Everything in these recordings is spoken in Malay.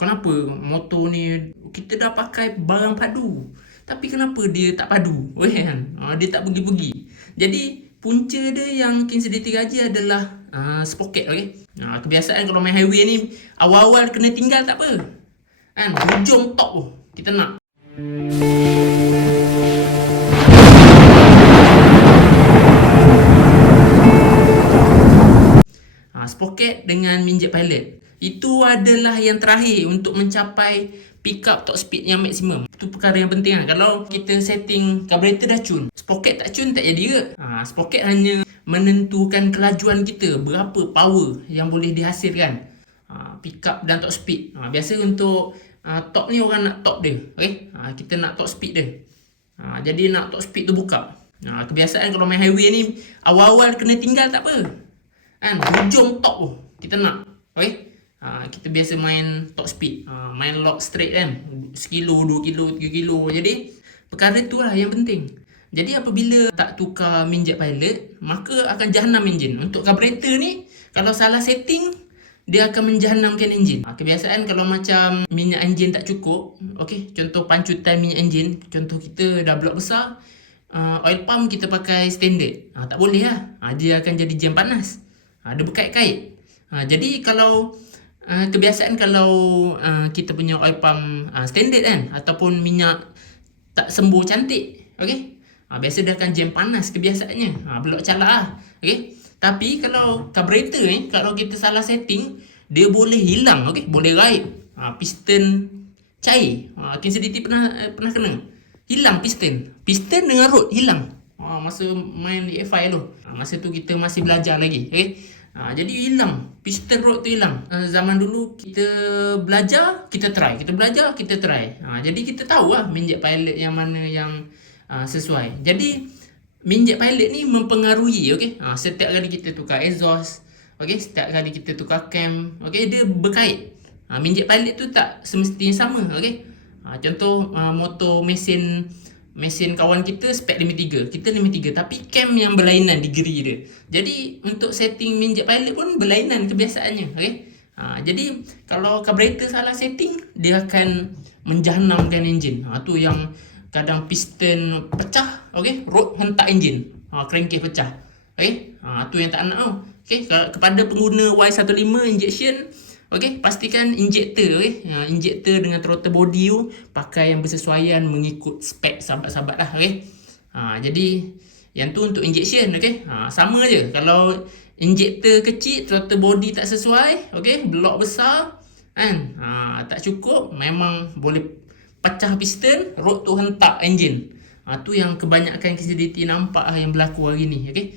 kenapa motor ni kita dah pakai barang padu, tapi kenapa dia tak padu, kan? Dia tak pergi-pergi. Jadi punca dia yang King Sediti gaji adalah sprocket, okey. Kebiasaan kalau main highway ni awal-awal kena tinggal tak apa, kan? Hujung top tu kita nak. Sprocket dengan minjet pilot itu adalah yang terakhir untuk mencapai pick up top speed yang maksimum. Itu perkara yang penting lah. Kalau kita setting carburetor dah cun, sprocket tak cun tak jadi ke? Sprocket hanya menentukan kelajuan kita, berapa power yang boleh dihasilkan, pick up dan top speed. Biasa untuk top ni orang nak top dia, okay? Kita nak top speed dia. Jadi nak top speed tu buka. Kebiasaan kalau main highway ni awal-awal kena tinggal tak apa, kan? Hujung top tu kita nak, okay? Kita biasa main top speed, main lock straight kan, 1 kilo, 2 kilo, 3 kilo. Jadi perkara tu lah yang penting. Jadi apabila tak tukar minjet pilot, maka akan jahanam enjin. Untuk carburetor ni, kalau salah setting, dia akan menjahanamkan enjin. Kebiasaan kalau macam minyak enjin tak cukup, okay, contoh pancutan minyak enjin, contoh kita dah blok besar, oil pump kita pakai standard, tak boleh lah, dia akan jadi jam panas, dia berkait-kait. Jadi kalau kebiasaan kalau kita punya oil pump standard kan, ataupun minyak tak sembuh cantik, okay, biasa dia akan jam panas kebiasaannya, blok calak lah, okay. Tapi kalau carburetor ni, kalau kita salah setting, dia boleh hilang, okay, boleh raib, piston cair. King Sediti pernah kena hilang piston dengan rod hilang, masa main EFI tu. Masa tu kita masih belajar lagi, okay. Jadi hilang, piston rod tu hilang. Zaman dulu kita belajar, kita try, kita belajar, kita try. Jadi kita tahu lah minjet pilot yang mana yang sesuai. Jadi minjet pilot ni mempengaruhi, okey. Setiap kali kita tukar exhaust, okey, setiap kali kita tukar cam, okey, dia berkait. Minjet pilot tu tak semestinya sama, okey. Contoh motor mesin kawan kita spek 53, kita 53, tapi cam yang berlainan degree dia. Jadi untuk setting minjet pilot pun berlainan kebiasaannya, okey. Jadi kalau carburetor salah setting, dia akan menjahanamkan enjin. Tu yang kadang piston pecah, okey, rod hentak enjin, crankcase pecah, okey. Tu yang tak nak tau, okey. Kepada pengguna Y15 injection, okey, pastikan injektor, okey, injektor dengan throttle body tu pakai yang bersesuaian mengikut spek sahabat-sahabat lah, okey. Jadi yang tu untuk injection, okey. Sama je kalau injektor kecil, throttle body tak sesuai, okey, blok besar kan, tak cukup, memang boleh pecah piston, rod tu hentak enjin. Tu yang kebanyakan King Sediti nampak yang berlaku hari ni, okey.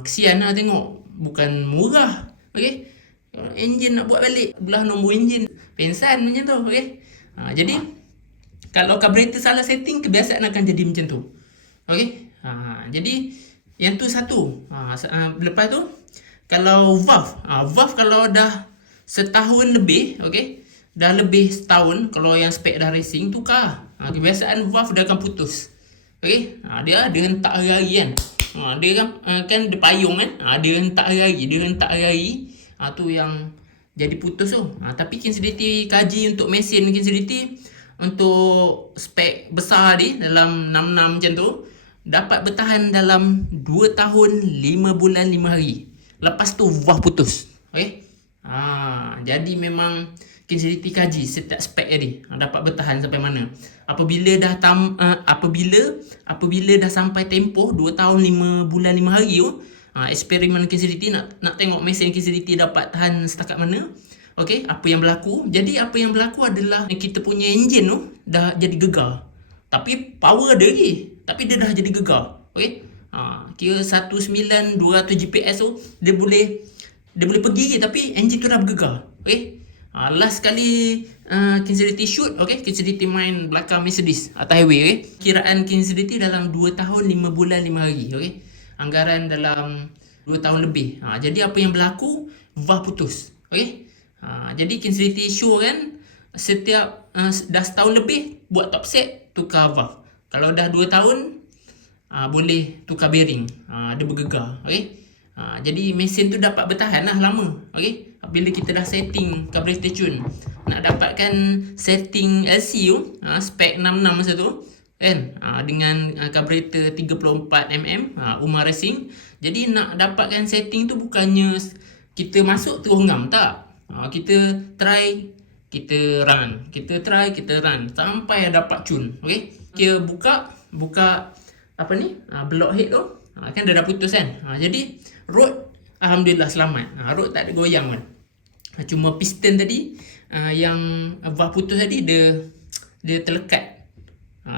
Kesian lah tengok, bukan murah, okey. Kalau enjin nak buat balik, belah nombor enjin, pensan macam tu, okey. Jadi kalau carburetor salah setting, kebiasaan akan jadi macam tu, okey. Jadi yang tu satu. Lepas tu kalau valve kalau dah setahun lebih, okey, dah lebih setahun, kalau yang spek dah racing, tukar. Kebiasaan valve dia akan putus, okey. Dia hentak hari-hari kan, dia kan dia payung kan, dia hentak hari-hari, tu yang jadi putus tu. Tapi King Sediti kaji untuk mesin King Sediti, untuk spek besar ni dalam 66 macam tu, dapat bertahan dalam 2 tahun 5 bulan 5 hari. Lepas tu valve putus, okey. Jadi memang King Sediti kaji setiap spek tadi, dapat bertahan sampai mana. Apabila dah sampai tempoh 2 tahun 5 bulan 5 hari tu, eksperimen King Sediti nak tengok mesin King Sediti dapat tahan setakat mana. Okey, apa yang berlaku? Jadi apa yang berlaku adalah kita punya enjin tu dah jadi gegar. Tapi power dia lagi, tapi dia dah jadi gegar. Okey. Kira 19 200 GPS tu dia boleh pergi, tapi enjin tu dah bergegar. Okey. Last kali King Sediti shoot, okey, King Sediti main belakang Mercedes atas highway, okey. Kiraan King Sediti dalam 2 tahun 5 bulan 5 hari, okey. Anggaran dalam 2 tahun lebih. Jadi apa yang berlaku? Valve putus, okey. Jadi King Sediti show kan, setiap dah setahun lebih buat top set, tukar valve. Kalau dah 2 tahun boleh tukar bearing, dia bergegar, okey. Jadi mesin tu dapat bertahan lah lama. Okey. Bila kita dah setting carburetor tune, nak dapatkan setting LC tu, spek 66 masa tu kan, dengan carburetor 34mm Umar Racing. Jadi nak dapatkan setting tu bukannya kita masuk terus ngam, tak. Kita try, kita run, kita try, kita run sampai dapat tune. Okey. Kita buka apa ni, block head tu, kan dah putus kan. Jadi road alhamdulillah selamat. Road tak ada goyang pun. Cuma piston tadi, yang valve putus tadi, dia terlekat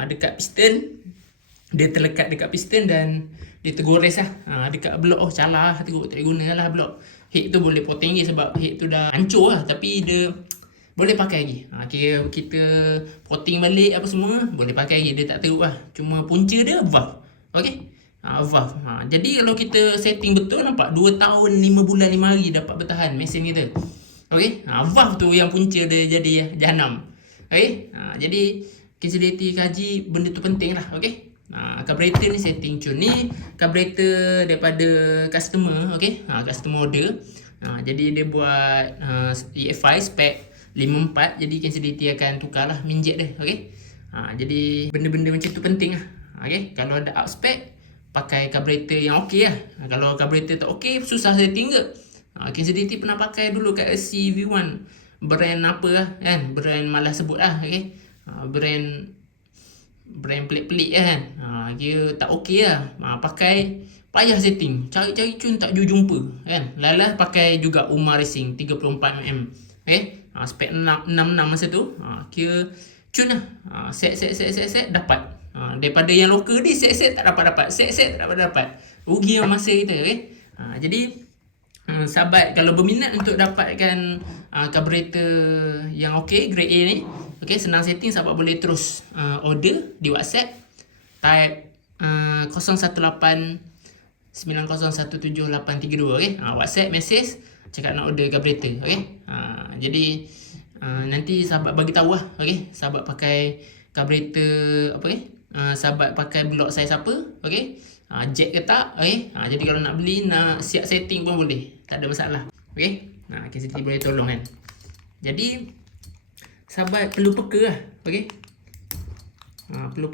dekat piston. Dia terlekat dekat piston dan dia tergores lah dekat blok. Oh salah, teruk, tak guna lah blok. Head tu boleh potong lagi sebab head tu dah hancur lah, tapi dia boleh pakai lagi. Kita potting balik apa semua boleh pakai lagi, dia tak teruk lah. Cuma punca dia valve. Okey. Valve. Jadi kalau kita setting betul, nampak 2 tahun 5 bulan 5 hari dapat bertahan mesin kita. Okey. Valve tu yang punca dia jadi jahanam. Okey. Jadi KCDT kaji benda tu penting lah. Okey. Carburetor ni setting tune ni carburetor daripada customer. Okey. Customer order. Jadi dia buat EFI spek 54. Jadi KCDT akan tukar lah minjet dia. Okey. Jadi benda-benda macam tu penting lah. Okey. Kalau ada up spec, pakai carburetor yang okey lah. Kalau carburetor tak okey, susah setting ke. KCDT pernah pakai dulu kat CV1, brand apa lah kan, brand malas sebut lah. Okay. Brand pelik-pelik kan. Dia tak okey lah. Pakai payah setting, cari-cari tune tak jumpa kan. Lalas pakai juga Umar Racing 34mm. Okay. Spek 66 masa tu. Kira tune lah. Set dapat. Daripada yang lokal ni set tak dapat. Set tak dapat. Rugi masa kita. Okay. Jadi sahabat kalau berminat untuk dapatkan carburetor yang okey, grade A ni, okey, senang setting, sahabat boleh terus order di WhatsApp, type 01890178832. okey. WhatsApp message cakap nak order carburetor. Okey. Jadi nanti sahabat bagi tahu lah. Okey, sahabat pakai carburetor apa sahabat pakai blok saiz apa, okey, jack ke tak, okey. Jadi kalau nak beli, nak siap setting pun boleh, tak ada masalah. Okey. KCT boleh tolong kan. Jadi sahabat perlu peka lah. Okey. Perlu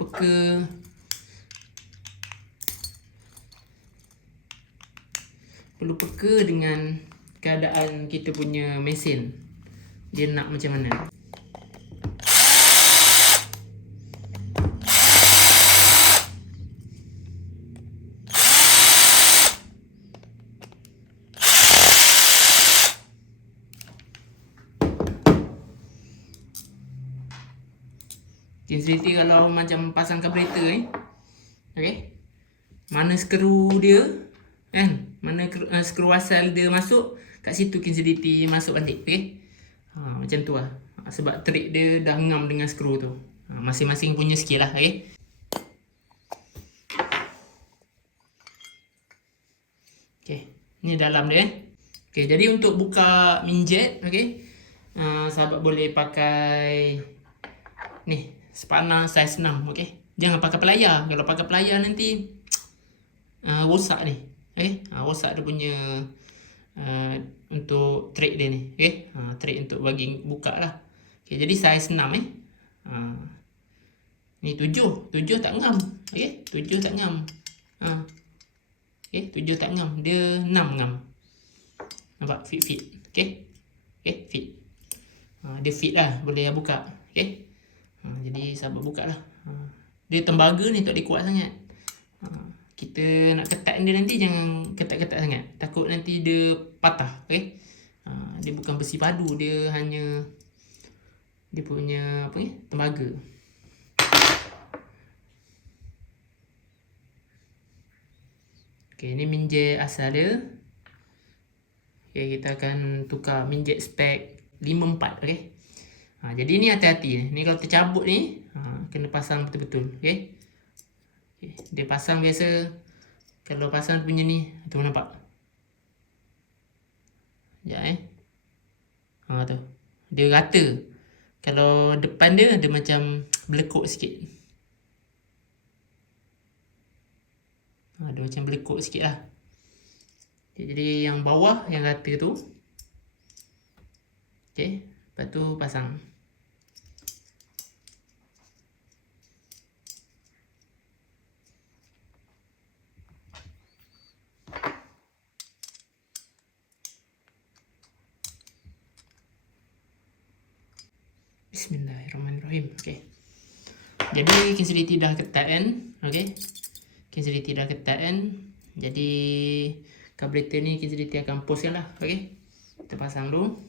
peka dengan keadaan kita punya mesin, dia nak macam mana. KCT kalau macam pasang carburetor ni, okey, mana skru dia kan, mana skru asal dia masuk, kat situ KCT masuk balik. Okey. Macam tu lah. Sebab trik dia dah ngam dengan skru tu. Masing-masing punya skill lah. Okey. Okey, ni dalam dia. Okey, jadi untuk buka minjet, okey, sahabat boleh pakai ni spana saiz 6. okey. Jangan pakai pelayar. Kalau pakai pelayar nanti rosak ni. Okey. Rosak dia punya untuk trik dia ni. Okey. Trik untuk bagi buka lah. Okey, jadi saiz 6 ni 7 tak ngam. Okey, 7 tak ngam. Okey, 7 tak ngam. Dia 6 ngam. Nampak fit. Okey. Okey, fit. Dia fit lah, boleh buka. Okey. Jadi sahabat buka lah. Dia tembaga ni tak dikuat sangat. Kita nak ketat dia nanti jangan ketat-ketat sangat. Takut nanti dia patah. Okay? Dia bukan besi padu. Dia hanya dia punya apa ni, tembaga. Okay, ni minjet asal dia. Okay, kita akan tukar minjet spek 54. Okay. Jadi ni hati-hati. Ni kalau tercabut ni, kena pasang betul-betul. Okay. Dia pasang biasa. Kalau pasang punya ni, tu nampak. Sekejap tu. Dia rata. Kalau depan dia macam belekuk sikit. Dia macam belekuk sikit lah. Okay, jadi yang bawah yang rata tu. Okay, lepas tu pasang. Bismillahirrahmanirrahim. Okay. Jadi kinseliti dah ketat kan. Okay. Kinseliti dah ketat kan. Jadi karburator ni kinseliti akan postkan lah. Okay. Kita pasang dulu.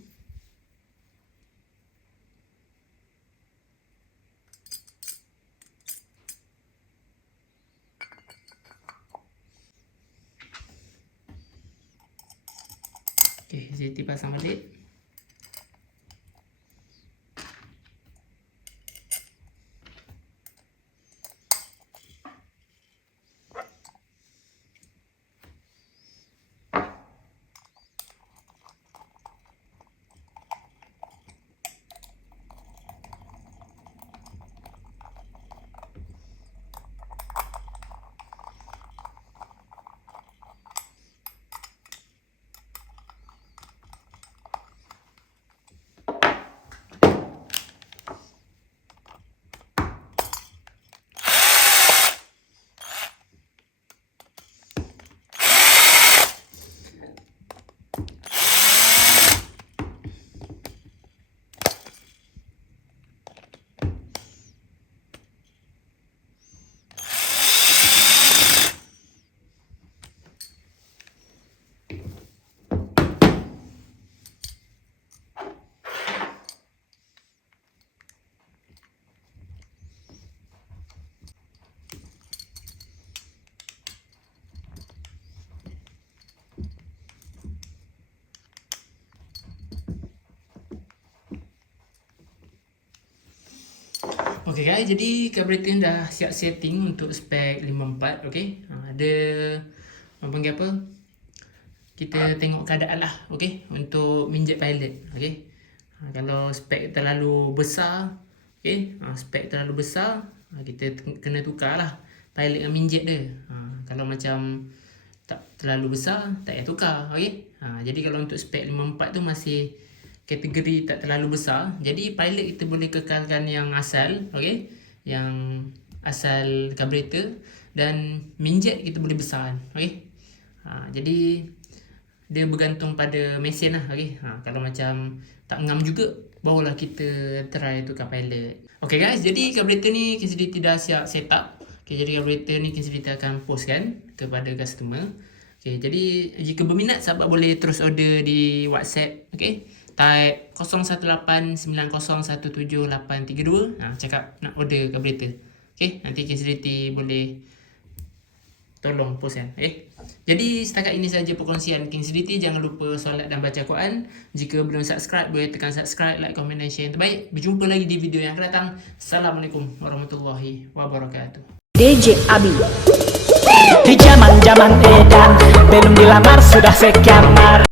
Okay, kinseliti pasang balik. Okay guys, jadi karburator dah siap setting untuk spek 54. Okay, ada apa panggil apa, kita tengok keadaan lah. Okay, untuk minjet pilot. Okay, kalau spek terlalu besar, okay, spek terlalu besar, kita kena tukar lah pilot dengan minjet dia. Kalau macam tak terlalu besar, tak payah tukar. Okay, jadi kalau untuk spek 54 tu masih kategori tak terlalu besar, jadi pilot kita boleh kekalkan yang asal, okay, yang asal karburator, dan minjet kita boleh besar, okay. Jadi dia bergantung pada mesin lah, okay. Kalau macam tak ngam juga, barulah kita try tukar pilot. Okay guys, jadi karburator ni kinseliti dah siap setup. Okay, jadi karburator ni kinseliti akan postkan kepada customer. Okay, jadi jika berminat, sahabat boleh terus order di WhatsApp, okay, type 0189017832. Cakap nak order karburator. Okay, nanti kinseliti boleh tolong postkan. Okay, jadi setakat ini saja perkongsian kinseliti. Jangan lupa solat dan baca Quran. Jika belum subscribe, boleh tekan subscribe, like, komen dan share yang terbaik. Berjumpa lagi di video yang akan datang. Assalamualaikum warahmatullahi wabarakatuh. DJ Abi. Di zaman-zaman edan, belum dilamar sudah sekian mar.